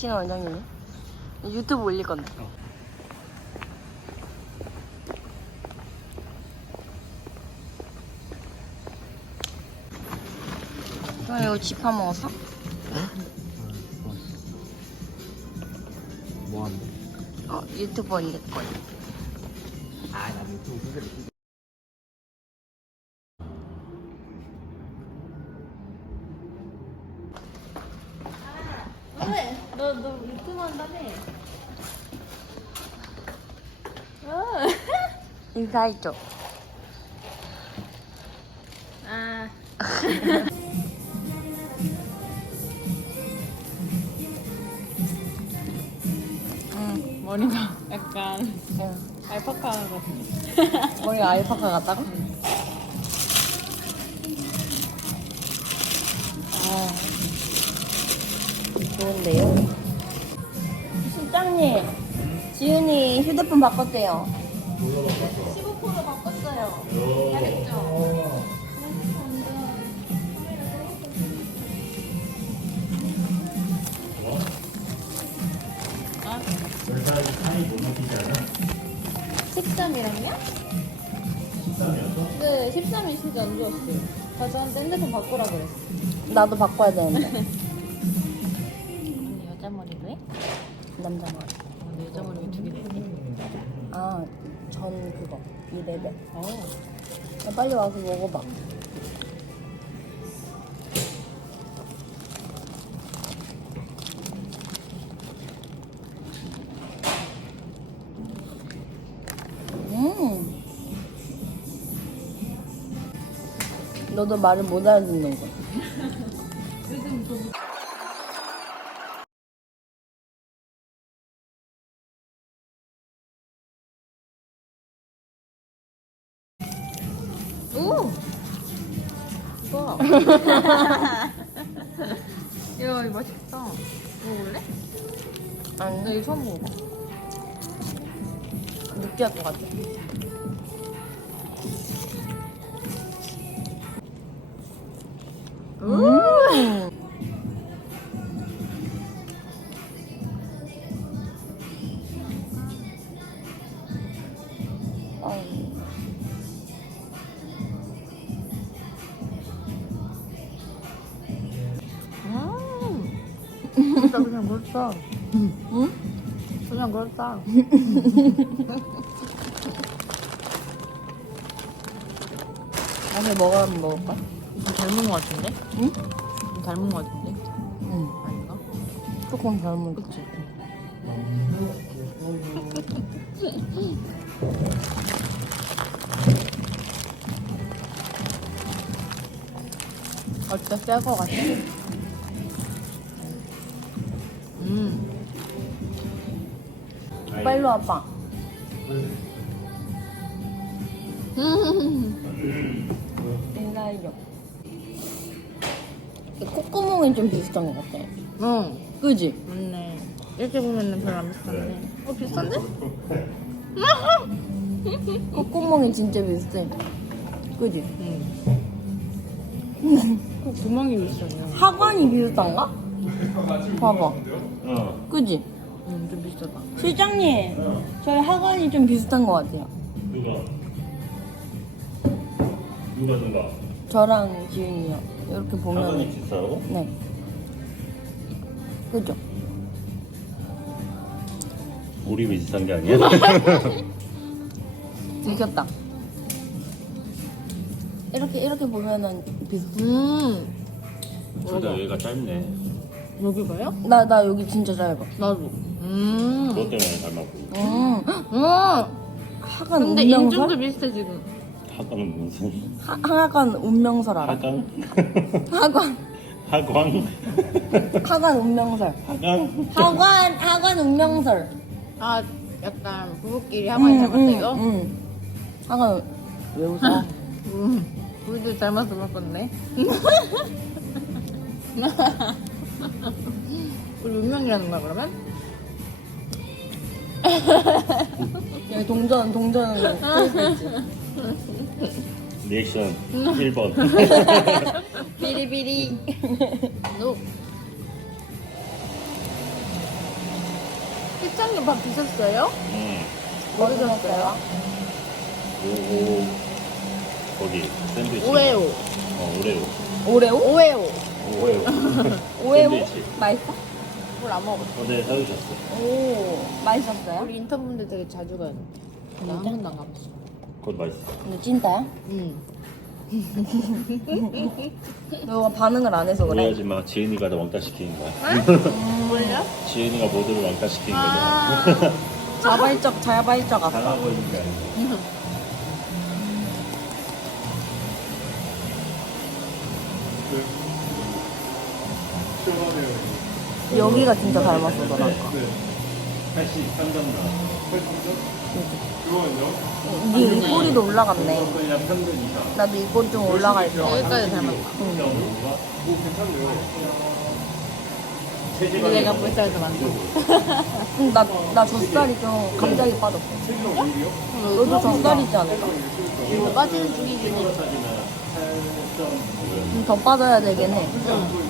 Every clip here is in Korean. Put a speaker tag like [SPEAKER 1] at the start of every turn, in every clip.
[SPEAKER 1] 박진호 원장님 유튜브 올릴 건데. 형 이거 집파 먹었어?
[SPEAKER 2] 뭐하는데?
[SPEAKER 1] 어 유튜버인데 거야.
[SPEAKER 2] 아나 유튜브
[SPEAKER 3] 너, 너 유튜브 한다며? 어.
[SPEAKER 1] 인사해줘.
[SPEAKER 3] 아.
[SPEAKER 1] 응.
[SPEAKER 3] 머리가 약간
[SPEAKER 1] 응.
[SPEAKER 3] 알파카 같은.
[SPEAKER 1] 머리가 알파카 같다고? 아, 좋은데요? 실장님, 지윤이 휴대폰 바꿨대요. 15% 바꿨어요.
[SPEAKER 4] 못 느끼지 않아?
[SPEAKER 3] 13이랑요?
[SPEAKER 4] 13이었어?
[SPEAKER 3] 네, 13이 진짜 안 좋았어요. 다 저한테 핸드폰 바꾸라 그랬어.
[SPEAKER 1] 나도 바꿔야 되는데. 이 레벨.
[SPEAKER 3] 어.
[SPEAKER 1] 야, 빨리 와서 먹어봐. 음. 너도 말을 못 알아듣는 거야.
[SPEAKER 3] 야, 이거 맛있겠다. 먹어볼래?
[SPEAKER 1] 아니,
[SPEAKER 3] 나 이거 처음 먹어봐.
[SPEAKER 1] 느끼할 것 같아. 음. 음.
[SPEAKER 3] 진짜 그냥 그렇다.
[SPEAKER 1] 응?
[SPEAKER 3] 그냥 그렇다.
[SPEAKER 1] 다음에 뭐가 먹을까?
[SPEAKER 3] 좀 닮은 거 같은데?
[SPEAKER 1] 응?
[SPEAKER 3] 좀 닮은 거 같은데?
[SPEAKER 1] 응.
[SPEAKER 3] 아닌가?
[SPEAKER 1] 조금 닮은 거.
[SPEAKER 3] 그치?
[SPEAKER 1] 어때? 쌀것 같아?
[SPEAKER 3] 음.
[SPEAKER 1] 빨리 와봐. 인사해줘. 콧구멍이 좀 비슷한 것 같아.
[SPEAKER 3] 어,
[SPEAKER 1] 그지?
[SPEAKER 3] 맞네. 이렇게 보면은 별로 안 비슷한데. 어, 비슷한데?
[SPEAKER 1] 콧구멍이 진짜 비슷해. 그지?
[SPEAKER 3] 응. 그 구멍이 비슷하네요.
[SPEAKER 1] 하관이 비슷한가? 봐봐.
[SPEAKER 4] 어.
[SPEAKER 1] 그지?
[SPEAKER 3] 응, 좀 비슷하다.
[SPEAKER 1] 실장님, 저희 하관이 좀 비슷한 것 같아요.
[SPEAKER 4] 누가? 누가 누가?
[SPEAKER 1] 저랑 지윤이요. 이렇게 보면.
[SPEAKER 4] 비싸고?
[SPEAKER 1] 네. 그죠?
[SPEAKER 4] 우리 비슷한 게 아니야?
[SPEAKER 1] 들켰다. 이렇게, 이렇게 보면은 비슷해.
[SPEAKER 3] 음.
[SPEAKER 4] 둘 다 여기가 짧네.
[SPEAKER 3] 여기가요?
[SPEAKER 1] 나, 나 여기 진짜 짧아.
[SPEAKER 3] 나도. 음.
[SPEAKER 4] 그것 때문에 닮았고.
[SPEAKER 1] 음.
[SPEAKER 3] 어.
[SPEAKER 1] 하관
[SPEAKER 3] 근데
[SPEAKER 1] 운명설?
[SPEAKER 3] 인중도 비슷해 지금.
[SPEAKER 4] 하관은 무슨?
[SPEAKER 1] 하, 하관 운명설 알아?
[SPEAKER 4] 하관?
[SPEAKER 1] 하관. 하관 운명설.
[SPEAKER 4] 하관?
[SPEAKER 1] 하관, 하관 운명설.
[SPEAKER 3] 아, 약간 부부끼리 하관이 닮았다 이거?
[SPEAKER 1] 응. 하관, 왜 웃어?
[SPEAKER 3] 음. 우리도 닮아서 먹을 건데. 우리 운명이라는 거야 그러면?
[SPEAKER 1] 여기 동전, 쓰여있지.
[SPEAKER 4] 리액션 1번.
[SPEAKER 1] 비리비리.
[SPEAKER 3] 너 일장님 밥 드셨어요?
[SPEAKER 4] 응.
[SPEAKER 1] 뭐 드셨어요?
[SPEAKER 4] 오오 거기 샌드위치.
[SPEAKER 3] 오레오.
[SPEAKER 4] 어 오레오.
[SPEAKER 1] 오레오?
[SPEAKER 3] 오레오.
[SPEAKER 4] 오레오.
[SPEAKER 1] 오레오?
[SPEAKER 4] 샌드위치.
[SPEAKER 1] 맛있어?
[SPEAKER 3] 물안 먹었어.
[SPEAKER 4] 어, 네 사주셨어.
[SPEAKER 1] 오, 맛있었어요?
[SPEAKER 3] 우리 인터뷰인데 되게 자주 가요. 근데 한 번도 안 가봤어.
[SPEAKER 4] 그것 맛있어.
[SPEAKER 1] 근데 찐따야?
[SPEAKER 3] 응.
[SPEAKER 1] 너가 반응을 안 해서 그래.
[SPEAKER 4] 오해하지 마. 지은이가 너 왕따 시키는 거야.
[SPEAKER 3] 뭘요?
[SPEAKER 4] 지은이가 모두를 왕따 시키는
[SPEAKER 3] 아.
[SPEAKER 4] 거잖아.
[SPEAKER 1] 자발적, 자발적 아빠.
[SPEAKER 4] 당하고 있는 게 아니야.
[SPEAKER 1] 여기가 진짜 닮았어, 너랑.
[SPEAKER 4] 83점 나.
[SPEAKER 1] 네 입꼬리도 올라갔네.
[SPEAKER 4] 평균 이상.
[SPEAKER 1] 나도 입꼬리 좀 올라갈 거.
[SPEAKER 3] 여기까지 닮았다. 근데 내가 볼살도 많고.
[SPEAKER 1] 응, 나, 나 젖살이 좀 갑자기 빠졌어. 너도 젖살이지 않을까?
[SPEAKER 3] 너 빠지는 중이긴 해.
[SPEAKER 1] 좀 더 빠져야 되겠네.
[SPEAKER 3] 응,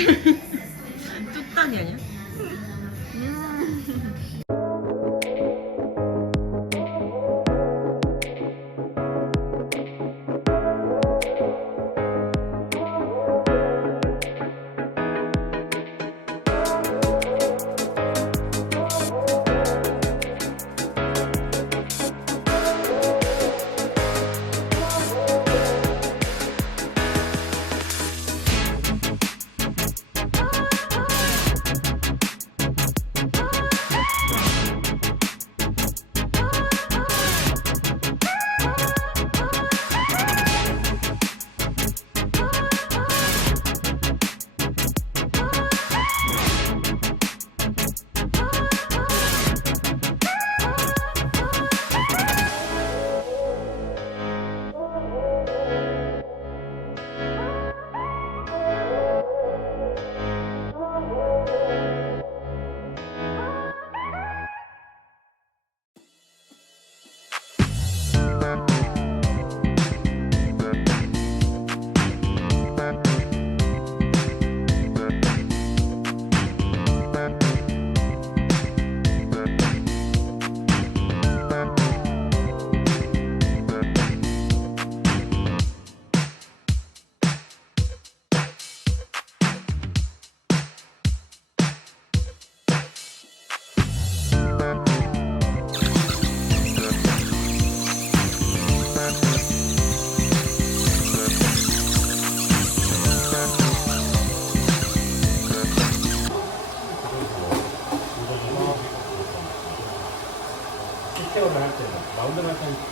[SPEAKER 1] 뚝딱이 아니야?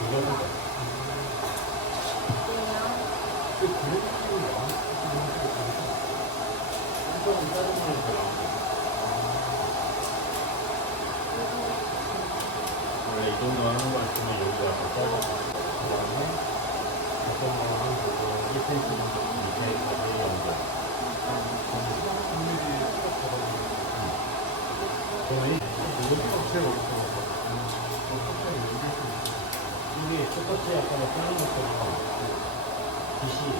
[SPEAKER 2] 원래 이 정도 하는 거더 짧아서 그다음에 잠깐만 한 부분 1cm 정도 똑같이 아까 다른 것처럼 빛이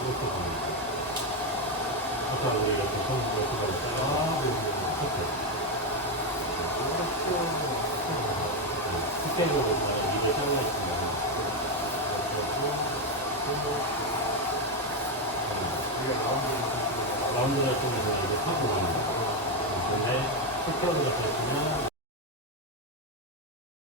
[SPEAKER 2] 이렇게 보입니다. 아까 우리 이렇게 손 이렇게 아, 이렇게. 스케일로 보면 이게 잘라 있으면 라운드를 통해서 이제 타고 가는 거예요. 근데 스케일로 보면